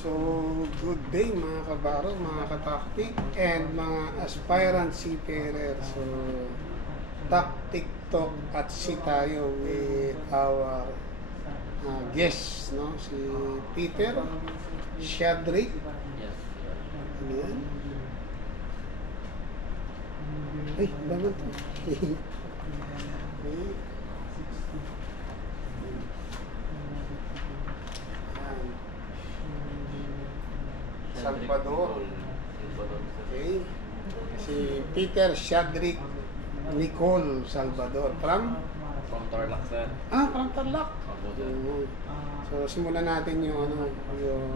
So, good day mga kabaro, mga kataktik, and mga aspirant seafarer. So, taktik talk at si tayo with our guest, no? Si Peter Shadrick. Yes. Ayan. Ay, naman to. Okay. Salvador. Okay. Si Peter Shadrick Nicole Salvador from Tarlac, sir. from Tarlac. Opo, sir. So simulan natin yung yung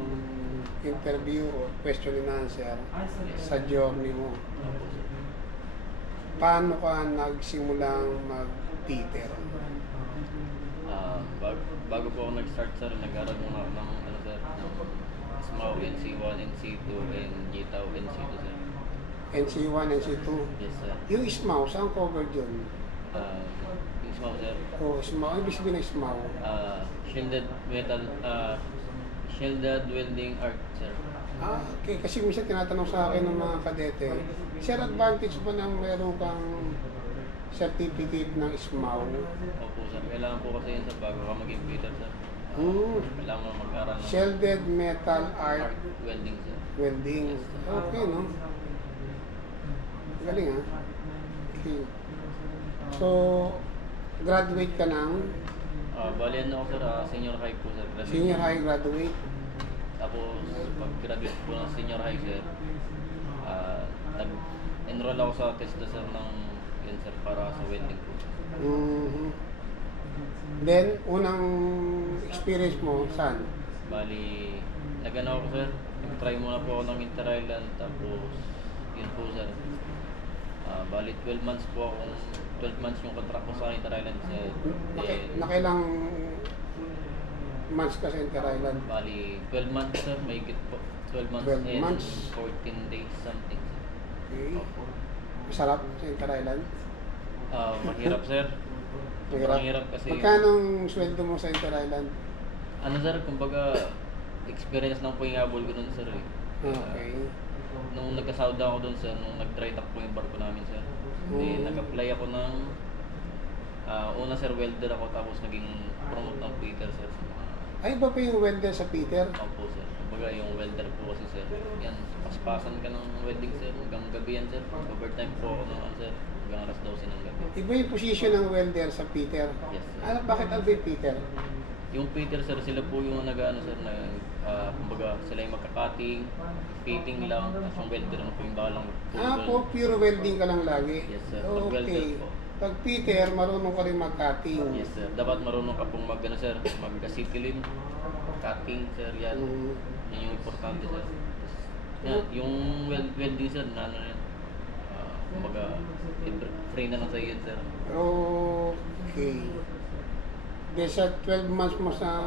interview o question and answer sa journey mo. Opo, sir. Paano ka nagsimulang mag-Peter? Bago po ako nag-start, sir, nag-aral muna ako ng sir, ng SMAW, NC1, NC2, and GTAW, NC2, sir. NC1, NC2. Yes, sir. Yung SMAW, saan covered yun? Yung SMAW, sir. O SMAW, ibig sabihin ng SMAW? Shielded metal, shielded welding art, sir. Okay. Kasi minsan tinatanong sa akin ng mga kadete, sir, advantage ba nang meron kang certificate ng SMAW? Opo, sir. Kailangan po kasi yun sa bago ka maging fitter, sir. Kailangan mo mag-aral ng Shielded metal art art welding, sir. welding. Yes, sir. Okay, no? Galing, ha? Okay. So, graduate ka ng Bali ano ako, sir, senior high po, sir. senior high graduate. Tapos, pag-graduate po ng senior high, sir, nag-enroll ako sa test sir ng yun, sir, para sa welding po. Mhm. Then, unang experience mo, saan? Bali, nag-ano ako, sir, nag-try muna po ako ng Inter-Island, tapos, yun po, sir. Bali, 12 months po ako, 12 months yung contract ko sa Inter-Island, sir. Then, Nakailang months ka sa Inter-Island? bali, 12 months, sir, may po. 12 months 12 and months. 14 days something, sir. Okay. Opo. Masarap sa Inter-Island? Mahirap, sir. Mahirap kasi Magkano ang sweldo mo sa Inter-Island? ano, sir, kumbaga experience lang po yung habol ko dun, sir. Okay. Nung nagka-Saudi ako dun, sir, nung nag-dry dock po yung barko namin, sir. Hindi, nag-apply ako ng una, sir, welder ako, tapos naging promote ng Peter, sir, sa mga Ay, iba pa yung welder sa Peter? opo, sir. Kumbaga yung welder po kasi, sir, yan, paspasan ka ng welding, sir, hanggang gabi yan, sir. Overtime po ako naman, sir, hanggang alas 12 ng gabi. Iba yung position ng welder sa Peter. Yes, sir. Bakit albay Peter? Yung Peter, sir, sila po yung nag-ano, sir, na kumbaga sila yung magka-cutting, fitting lang, tapos yung welder na po yung balang Pure welding ka lang lagi? Yes, sir. Pag-welder Okay. po. Pag Peter, marunong ka rin mag-cutting. Yes, sir. Dapat marunong ka pong mag-ano, sir, mag-citilim, cutting, sir, yan. Yan yung importante, sir. Tapos, yan, yung welding, sir, na ano yan, kumbaga, free na lang sa iyo, sir. Okay. Then sa 12 months mo sa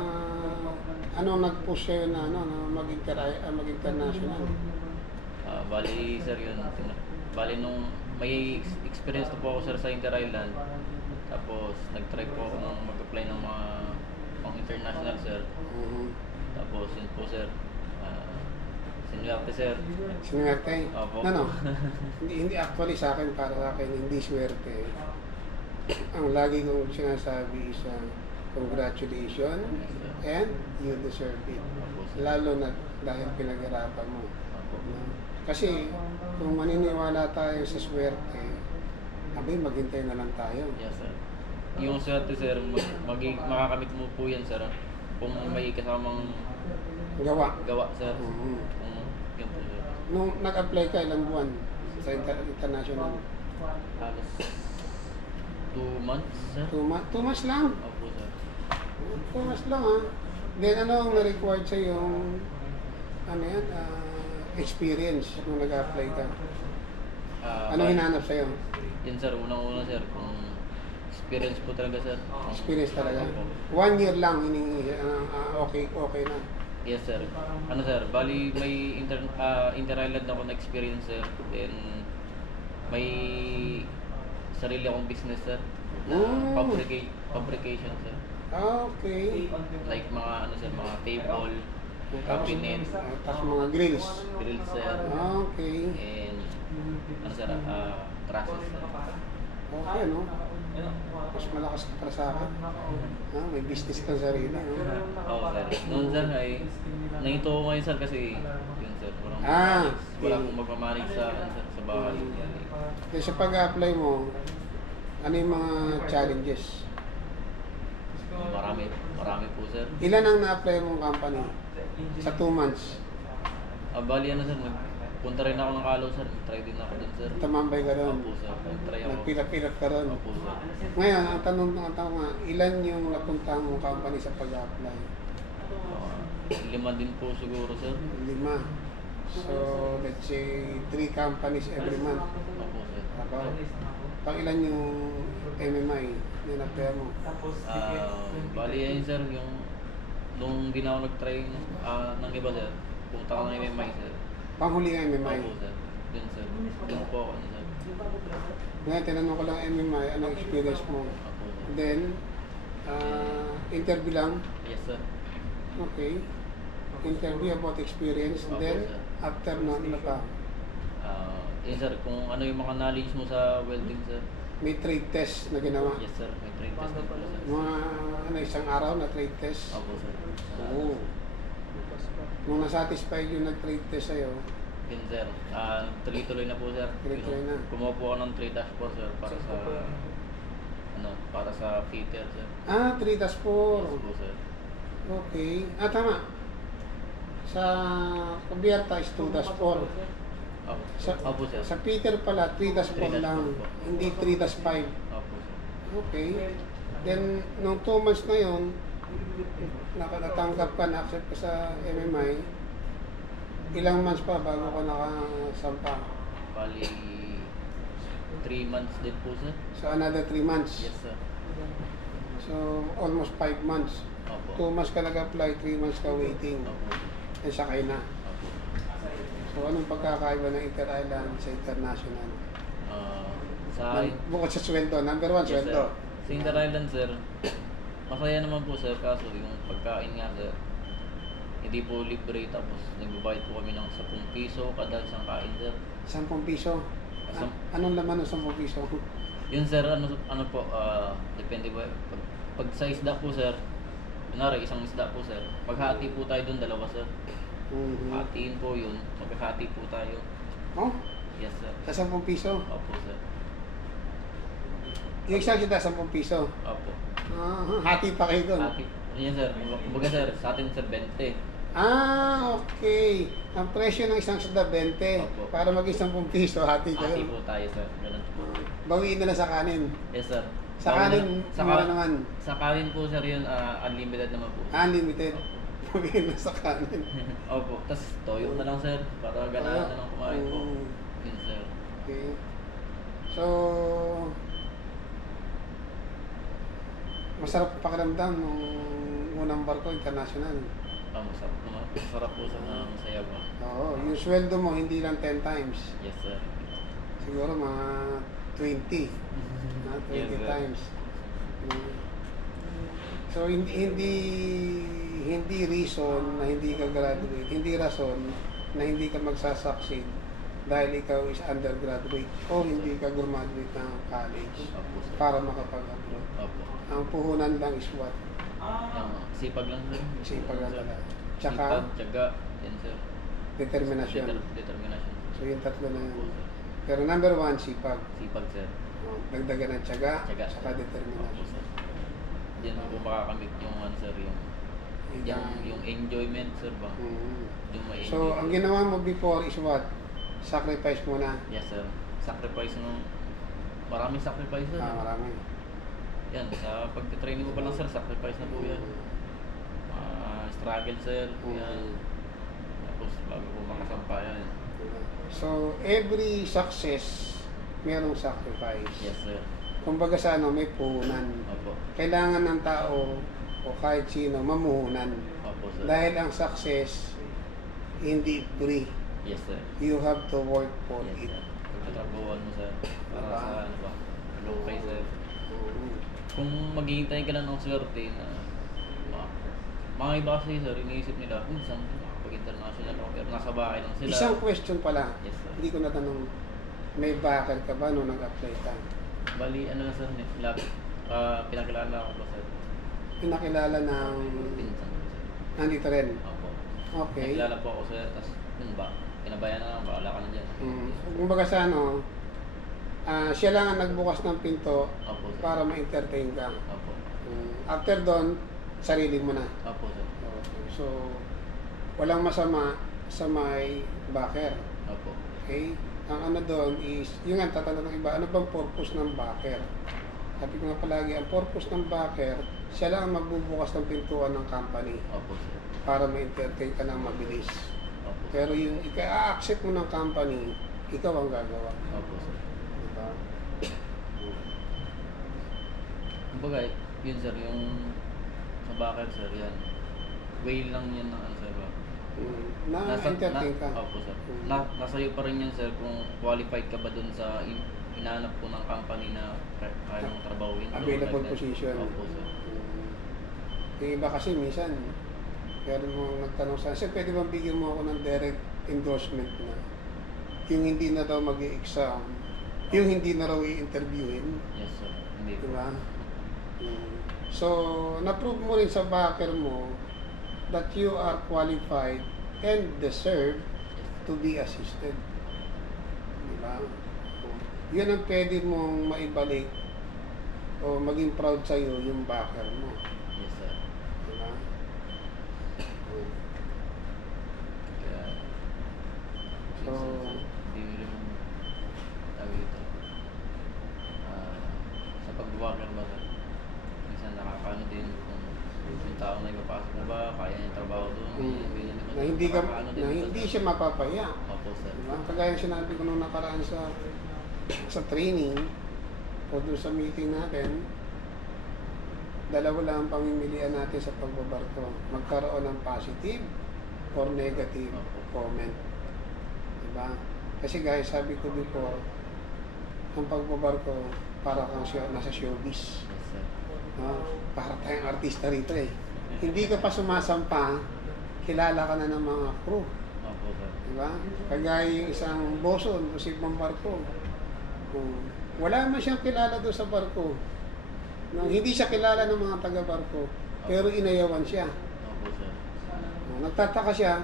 nag-push sa'yo na na mag-international? Bali, sir, yun. Bali, nung may experience na po ako, sir, sa Inter-Island. Tapos, nag-try po ako nung mag-apply ng mga pang-international, sir. Tapos, yun po, sir. Sinuwerte, sir. Sinuwerte? Opo. Hindi actually sa akin, para sa akin, hindi swerte. Ang lagi kong sinasabi is congratulations and you deserve it. Lalo na dahil pinag-irapan mo. Kasi kung maniniwala tayo sa swerte, maghintay na lang tayo. Yes, sir. Yung swerte, sir, makakamit mo po yan, sir, kung may kasamang Gawa. sir. Yun po, sir. Nung nag-apply ka, ilang buwan sa international? Halos 2 months, sir. 2 months lang? Opo, sir. 2 months lang, ha? Then ano ang na-required sa yung experience nung nag-apply ka? Anong hinanap sa'yo? Yun, sir, unang-una, sir, kung experience po talaga, sir. Experience talaga? Opo. 1 year lang, okay na. Yes, sir. Ano, sir, bali may Inter-Island ako na experience, sir. Then, may sarili akong business, sir, na fabrication, sir. Okay. Like mga ano, sir, mga table, cabinet, Tapos mga grills. grill, sir. Okay. And, ano sir, trusses, sir. Okay, no? Mas malakas ka para sa akin. May business kang sarili, no? Oo, sir. Noon, sir, ay, nangito ko ngayon, sir, kasi, yun, sir, walang Ah, walang okay. magmamanage sa, sir, sa bahay. Kaya sa pag-apply mo, ano yung mga challenges? Marami po, sir. Ilan ang na-apply mong company sa 2 months? Bali, ano, sir, nagpunta rin ako ng Kalaw, sir. Nag-try din ako dun, sir. Tumambay ka doon. Opo, sir. Nag-try ako. Nagpilat-pilat ka doon. Opo, sir. Ngayon, ang tanong nga, ilan yung napuntahan mong company sa pag-apply? 5 din po siguro, sir. 5. So, let's say 3 companies every month. Opo, sir. About. Pang ilan yung MMI na na-apply mo? Bali, yun, sir, yung nung di na ako nag-try ng iba, sir. Punta ko ng MMI, sir. Panghuli nga MMI. Opo, sir. Yun, sir. Yun po ako, sir. Ngayon, tinanong ko lang MMI, anong experience mo? Opo, sir. Then, interview lang. Yes, sir. Okay. Interview about experience. Opo, Then, sir. after nun, ano pa? Yun, sir, kung ano yung mga knowledge mo sa welding, sir. May trade test na ginawa. Yes, sir. May trade test din po, sir. Mga isang araw na trade test. Opo, sir. Oo. Nung nasatisfied yung nag-trade test sa'yo, Yun, sir. Tuloy-tuloy na po, sir. Tuloy-tuloy na. Kumuha po ako ng 3-4, sir, para sa fitter, sir. 3-4. Yes po, sir. Okay. Tama. Sa Cubierta is 2-4. Opo, sir. Sa Peter pala, 3-4 lang. 3-4 po. Hindi 3-5. Opo, sir. Okay. Then, nung 2 months na yun, natanggap ka, na-accept ka sa MMI, ilang months pa bago ka nakasampa? Bali, 3 months din po, sir. So, another 3 months. Yes, sir. So, almost 5 months. Opo. 2 months ka nag-apply, 3 months ka waiting. Opo. And sakay na. Opo. So, anong pagkakaiba ng Inter-Island sa international? Sa Bukod sa sweldo, number 1, Yes, sweldo. sir. Sa Inter Island, sir, masaya naman po, sir, kaso yung pagkain nga, sir, hindi po libre, tapos nagbabayad po kami ng 10 piso kada isang kain, sir. 10 piso. Anong laman ng 10 piso? Yun, sir, ano po, depende po. Pag sa isda po, sir, kunwari isang isda po, sir, maghati po tayo dun, 2, sir. Hatiin po yun, maghati po tayo. Oh? Yes, sir. Sa 10 piso? Opo, sir. Yung isang sida, 10 piso. Opo. Hati pa kayo doon. Hati. Yan, sir. Kumbaga, sir, sa atin, sir, 20. Okay. Ang presyo ng isang sida, 20. Opo. Para mag-10 piso, hati Hati kayo. po tayo, sir. Ganun po. Bawiin na lang sa kanin. Yes, sir. Sa kanin, mura naman. Sa kanin po, sir, yun, unlimited naman po. Unlimited. Bawiin na sa kanin. Opo. Tapos, toyo na lang, sir. Para ganahan na lang kumain po. Yun, sir. Okay. So, masarap pakiramdam nung unang barko international. Masarap naman. Masarap po sa masaya ba? Oo, yung sweldo mo hindi lang 10 times. Yes, sir. Siguro mga 20. Mga 20 Yes, sir. times. So hindi reason na hindi ka graduate, hindi rason na hindi ka magsasucceed dahil ikaw is undergraduate o hindi ka graduate ng college Opo, sir. para makapag-upload. Opo. Ang puhunan lang is what? Sipag lang, sir. Sipag lang Sir. talaga. Sipag, Tsaka tiyaga. Yan, sir. determinasyon. Determination. So yung tatlo na Opo, yun. sir. Pero number 1, sipag. Sipag, sir. Dagdagan ng tiyaga, Tiyaga. saka Opo, determinasyon. sir. Diyan mo po makakamit yung, sir, yung enjoyment, sir, ba? Yung may So, ang ginawa mo before is what? Sacrifice muna. Yes, sir. Sacrifice maraming sacrifice, sir. Marami. Yan, sa pagtitraining mo pa lang, sir, sacrifice na po yan. Struggle, sir. Yan. Tapos, bago po makasampa yan. So, every success, merong sacrifice. Yes, sir. Kumbaga sa may puhunan. Opo. Kailangan ng tao o kahit sino mamuhunan. Opo, sir. Dahil ang success, hindi free. Yes, sir. You have to work for Yes, it. sir. Pagkatrabuhan mo, sir. Para Diba? sa, malupay, sir. Kung maghihintay ka lang ng swerte na Mga iba kasi sir, iniisip nila, saan pag-international ako, pero nasa bahay lang sila. Isang question pala, Yes sir. hindi ko natanong, may backer ka ba nung nag-apply ka? Bali, ano lang sir, pinakilala ko po sir. Pinakilala ng Pinsan ko sir. nandito rin. Opo. Okay. Nakilala po ako sir, tapos yun ba, pinabayan na lang, bahala ka na dyan. Kumbaga sa ano, siya lang ang nagbukas ng pinto Opo sir. para ma-entertain ka. Opo. After doon, sarili mo na. Opo sir. Okay. So, walang masama sa may backer. Opo. Okay? Ang ano doon is, yung nga tatanong ng iba, ano bang purpose ng backer? Sabi ko nga palagi, ang purpose ng backer, siya lang ang magbubukas ng pintuan ng company Opo sir. para ma-entertain ka ng mabilis. Opo sir. Pero yung ika-accept mo ng company, ikaw ang gagawa. Opo sir. Diba? Kumbaga, yun sir, yung sa bakit sir, yan. Way lang yan ng ano sir. Na-entertain ka. Opo sir. Nasa iyo pa rin yan sir kung qualified ka ba dun sa hinahanap po ng company na kaya mong trabawin. Available Like that. position. Opo sir. Yung iba kasi minsan, kaya mo nagtanong sa sir, pwede bang bigyan mo ako ng direct endorsement na yung hindi na daw mag-i-exam, yung hindi na raw i-interviewin. Yes sir. Hindi po. Diba? So, na-prove mo rin sa backer mo that you are qualified and deserve to be assisted. Diba? Yun ang pwede mong maibalik o maging proud sa'yo yung backer mo. Yes sir. Diba? Kaya, So, hindi rin tawag ito. Sa pag-worker ba sir? Minsan nakakaano din kung yung tao na ipapasok mo ba, kaya niya yung trabaho doon. na hindi ka, Nakakaano din na ito, hindi sir. siya mapapaya. Opo sir. Diba? Kagaya ng sinabi ko nung nakaraan sa training o doon sa meeting natin, dalawa lang ang pamimilian natin sa pagbabarko. Magkaroon ng positive or negative comment. Diba? Kasi guys, sabi ko before, ang pagbabarko para kang nasa showbiz. Yes sir. Para tayong artista rito eh. Hindi ka pa sumasampa, kilala ka na ng mga crew. Opo sir. Diba? Kagaya yung isang boson o si ibang barko. Wala man siyang kilala doon sa barko. Hindi siya kilala ng mga taga-barko, pero inayawan siya. Opo sir. Nagtataka siya,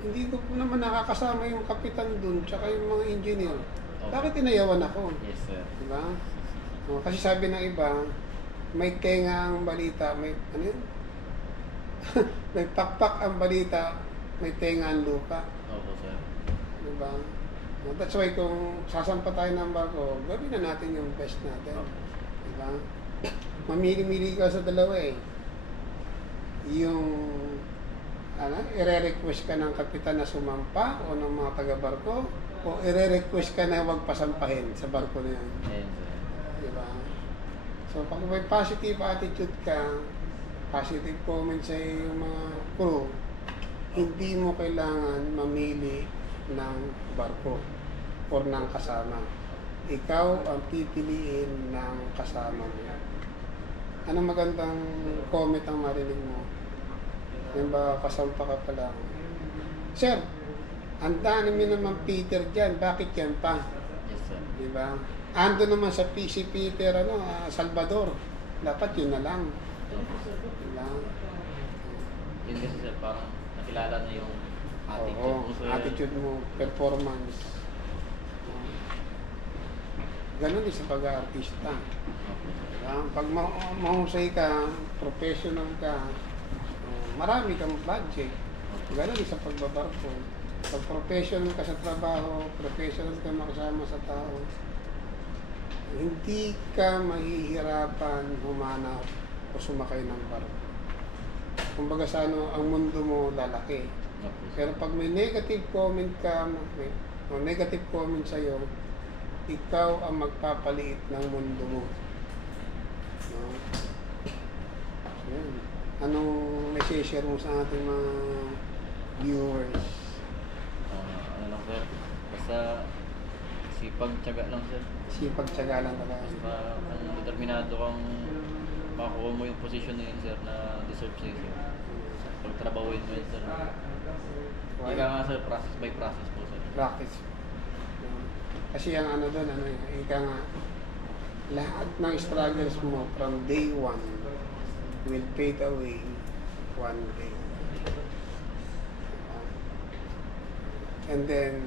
hindi ko po naman nakakasama yung kapitan doon, tsaka yung mga engineer. Bakit inayawan ako? Yes sir. Diba? Kasi sabi ng iba, may tenga ang balita, may ano yun? May pakpak ang balita, may tenga ang lupa. Opo sir. Diba? That's why kung sasampa tayo ng barko, gawin na natin yung best natin. Diba? Mamili-mili ka sa dalawa eh. Yung ire-request ka ng kapitan na sumampa o ng mga taga-barko o ire-request ka na huwag pasampahin sa barko na yan. Yes sir. Diba? So, pag may positive attitude ka, positive comment sa yung mga crew, hindi mo kailangan mamili ng barko or ng kasama. Ikaw ang pipiliin ng kasama mo. Anong magandang comment ang marinig mo? Yung ba kasampa ka pa lang? Sir, ang dami mo naman Peter dyan, bakit yan pa? Yes sir. Diba? Ando naman sa PC Peter, Salvador. Dapat yun na lang. Opo sir. Diba? Yun kasi sir, parang nakilala na yung attitude Oo, mo sir. attitude mo, performance. Ganon din sa pag-aartista. Opo sir. Diba? Pag mahusay ka, professional ka, marami kang budget. Ganon din sa pagbabarko. Pag professional ka sa trabaho, professional ka makasama sa tao, hindi ka mahihirapan humanap o sumakay ng barko. Kumbaga sa ang mundo mo lalaki. Opo sir. Pero pag may negative comment ka, may negative comment sa'yo, ikaw ang magpapaliit ng mundo mo. No? So, yun. Anong message mo sa ating mga viewers? Ano lang sir, basta sipag, tiyaga lang sir. Sipag-tiyaga lang talaga. Basta kung determinado kang makuha mo yung position na yun sir na deserve sa'yo sir. pagtrabahuin mo yun, sir. Why? Ika nga, sir, process by process po, sir. Practice. Kasi ang ano doon, ano yun, ika nga, lahat ng struggles mo from day one will fade away one day. And then,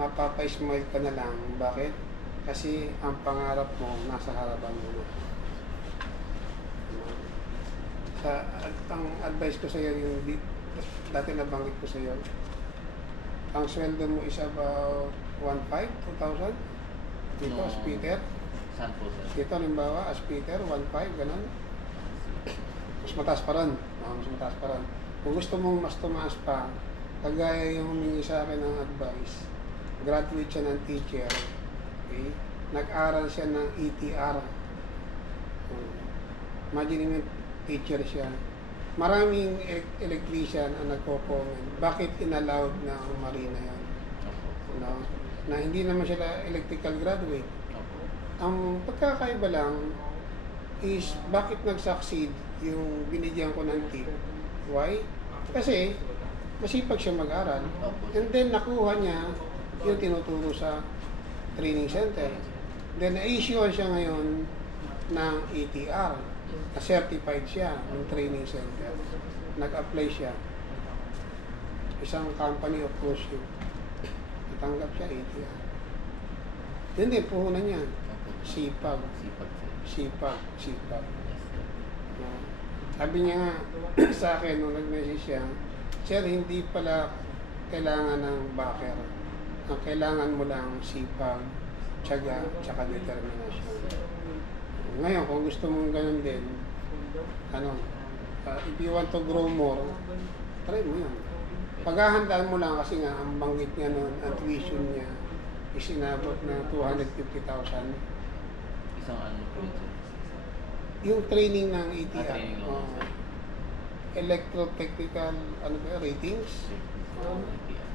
mapapa-smile ka na lang. Bakit? Kasi ang pangarap mo, nasa harapan mo na. Ang advice ko sa iyo, yung dati nabanggit ko sa iyo, ang sweldo mo is about 1,500, 2,000? Dito, No. as Peter? Saan po, sir? Dito, halimbawa, as Peter, 1,500, ganun. Mas mataas pa rin. Mas mataas pa rin. Kung gusto mong mas tumaas pa, kagaya yung humingi sa akin ng advice, graduate siya ng teacher, okay? Nag-aral siya ng ETR. Imagine mo, teacher siya. Maraming electrician ang nagko-comment, bakit inallowed na ang marina yan? No? Na hindi naman sila electrical graduate. Ang pagkakaiba lang is bakit nag-succeed yung binigyan ko ng tip. Why? Kasi masipag siya mag-aral. And then nakuha niya yung tinuturo sa training center. Then na-issuean siya ngayon ng ATR. Na-certified siya ng training center. Nag-apply siya. Isang company of cruise ship. Natanggap siya ATR. Yun din, puhunan niya. Sipag. Sipag. Sabi niya nga sa akin nung nag-message siya, Sir, hindi pala kailangan ng backer. Ang kailangan mo lang sipag, tiyaga, tsaka determinasyon. Ngayon, kung gusto mong ganun din, if you want to grow more, try mo yan. Paghahandaan mo lang kasi nga, ang banggit niya noon, ang tuition niya, is inabot na 250,000. Isang ano po yun, sir? Yung training ng ATR. Training lang, sir. Electrotechnical, ratings. ETR.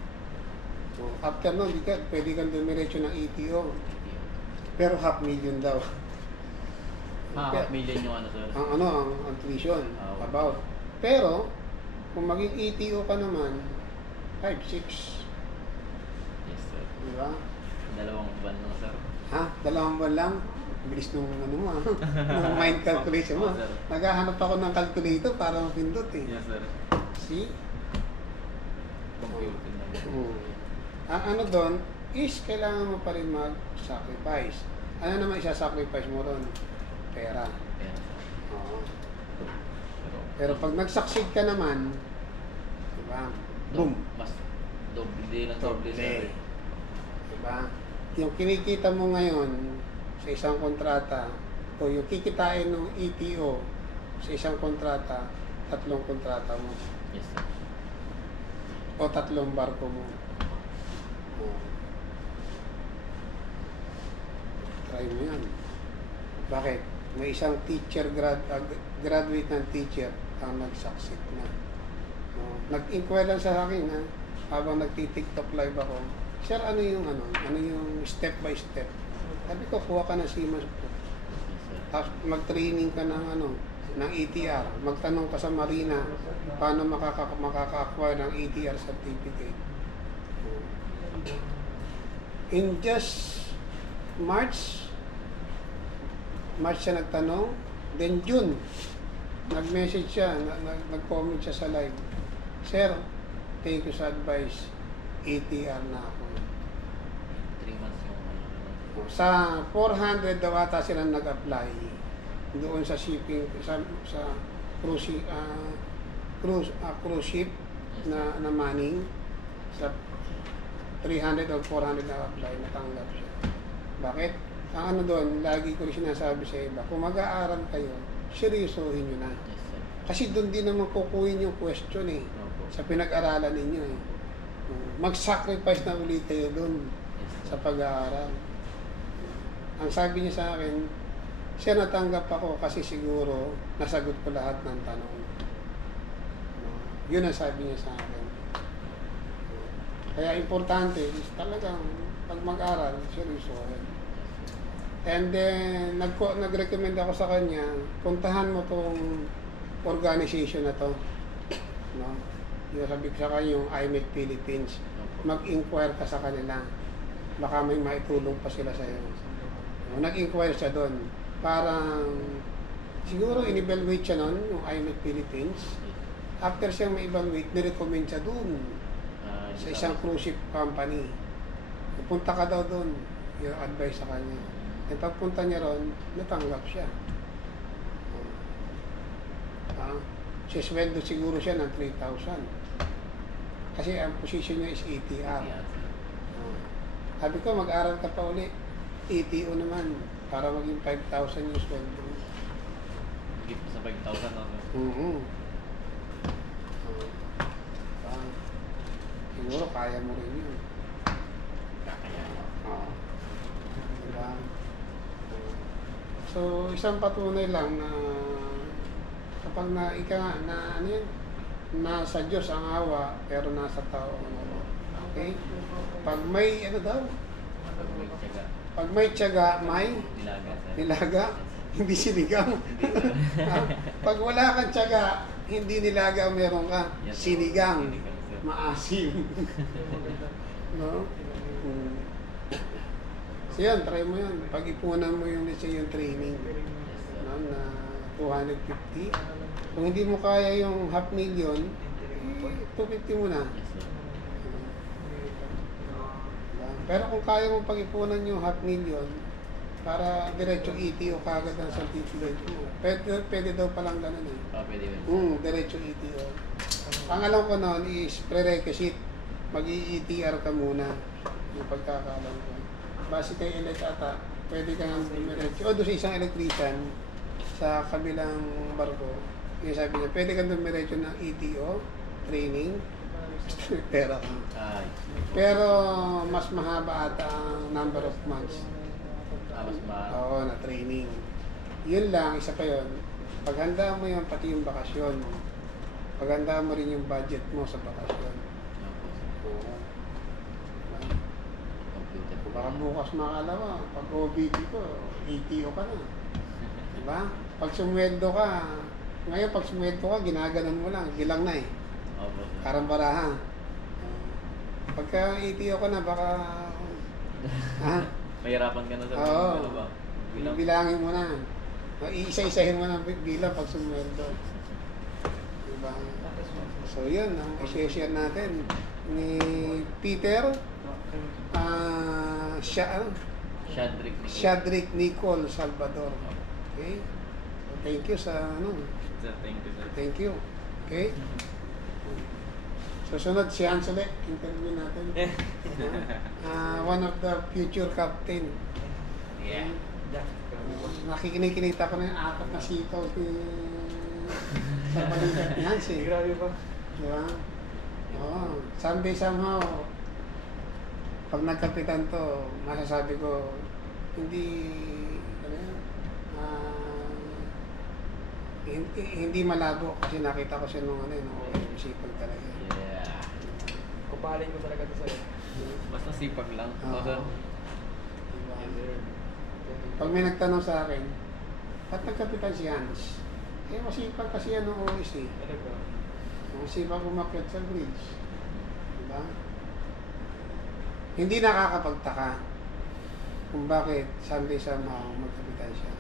So, after nun, pwede kang dumiretso ng ETO. Pero 500,000 daw. Half million yung ano, sir? Ang tuition. About. Pero, kung maging ETO ka naman, 5-6. Yes, sir. Diba? 2 buwan lang, sir. 2 buwan lang. Bilis nung mo, nung mind calculation mo. Sir. Naghahanap ako ng calculator para mapindot eh. Yes, sir. See? Computer na. Ang ano doon is kailangan mo pa rin mag-sacrifice. Ano naman isa-sacrifice mo doon? Pera. Yes. Oo. Pero pag nag-succeed ka naman, diba? Boom. Mas doble ng doble, sir. Diba? Yung kinikita mo ngayon sa isang kontrata o yung kikitain ng ETO sa isang kontrata, 3 kontrata mo. Yes, sir. O 3 barko mo. Try mo yan. Bakit? May isang teacher, graduate ng teacher ang nag-succeed na. Nag-inquire lang sa akin habang nagti-TikTok live ako. Sir, ano yung step by step? Sabi ko, kuha ka ng CMAS po. Tapos mag-training ka ng ETR. Magtanong ka sa Marina paano makaka-acquire ng ETR certificate. In just March siya nagtanong. Then June, nag-message siya, nag-comment siya sa live. Sir, thank you sa advice. ETR na ako. 3 months yung ano. Sa 400 daw ata sila nag-apply doon sa shipping, sa cruise ship na manning. Sa 300 o 400 na-apply, natanggap siya. Bakit? Ang ano doon, lagi ko rin sinasabi sa iba, kung mag-aaral kayo, seryosohin nyo na. Yes, sir. Kasi doon din naman kukuhin yung question sa pinag-aralan ninyo Mag-sacrifice na ulit kayo doon sa pag-aaral. Ang sabi niya sa akin, siya natanggap ako kasi siguro nasagot ko lahat ng tanong. Yun ang sabi niya sa akin. Kaya importante is talagang pag mag-aral, seryosohin. And then, nag-recommend ako sa kanya, puntahan mo tong organization na to. No? Yung sabi ko sa kanya, yung IMEC Philippines, Opo. mag-inquire ka sa kanila. Baka may maitulong pa sila sa'yo. No, nag-inquire siya doon. Parang, siguro in-evaluate siya noon, yung IMEC Philippines. After siyang ma-evaluate, nirecommend siya doon sa isang cruise ship company. Punta ka daw doon, yung advice sa kanya. At pagpunta niya ron, natanggap siya. Sisweldo siguro siya ng 3,000. Kasi ang position niya is ATR. Sabi ko, mag-aral ka pa uli. ATO naman, para maging 5,000 yung sweldo. Higit sa 5,000 no? Siguro kaya mo rin yun. Diba? So, isang patunay lang na kapag ano yun, nasa Diyos ang awa, pero nasa tao ang awa. Okay? Pag may, ano daw? Pag may tiyaga, may nilaga, hindi sinigang. Pag wala kang tiyaga, hindi nilaga ang meron ka, sinigang, maasim. No? So yan, try mo yan. Pag-ipunan mo yung training, no, na 250. Kung hindi mo kaya yung 500,000, 250 mo na. Pero kung kaya mo pag-ipunan yung 500,000, para diretso ETO kagad ang certificate mo. Pwede daw palang ganun eh. Pwede ba? Diretso ETO. Ang alam ko noon is prerequisite. Mag-ETR ka muna. Yung pagkakalam ko. Base kay Elec ata, pwede ka nga dumiretso. O doon sa isang electrician sa kabilang barko. Yung sabi niya, pwede ka dumiretso ng ETO, training, pera ka. Pero mas mahaba ata ang number of months. Oo, na training. Yun lang, isa pa yun. Paghanda mo yung pati yung bakasyon. Paghanda mo rin yung budget mo sa bakasyon. Oo. Baka bukas makalawa, pag OBD ko, ATO ka na. Diba? Pag sumweldo ka, ngayon pag sumweldo ka, ginaganon mo lang, gilang na eh. Karang barahan. Pagka ATO ka na, baka... ha? Mahirapan ka na sa ano ba? Bilangin mo na. Iisa-isahin mo na bilang pag sumweldo. Diba? So yun, ang i-share natin ni Peter Shadrick Nicole Salvador. Okay? So, thank you sa ano. Thank you, sir. Thank you. Okay? Susunod si Hans ulit, interview natin. One of the future captain. Yeah. Nakikinig-kinita ko na yung apat na sitaw sa balikat ni Hans eh. Grabe ba? Diba? Oo. Someday somehow, pag nagkapitan to, masasabi ko, hindi, ano yun, hindi malabo kasi nakita ko siya nung ano yun, sipag talaga. Yeah. Kupahalin ko talaga ito sa'yo. Basta sipag lang. Oo. Sir. Diba? Yes, sir. Pag may nagtanong sa akin, ba't nagkapitan si Hans? Eh, masipag kasi yan ng OS eh. Talaga. Masipag umakyat sa bridge. Diba? Hindi nakakapagtaka kung bakit someday somehow magkapitan siya.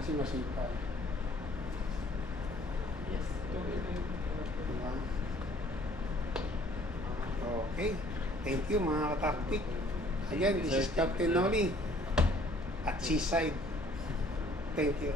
Kasi masipag. Yes. Diba? Okay. Thank you mga kataktik. Again, this is Captain Noli at Seaside. Thank you.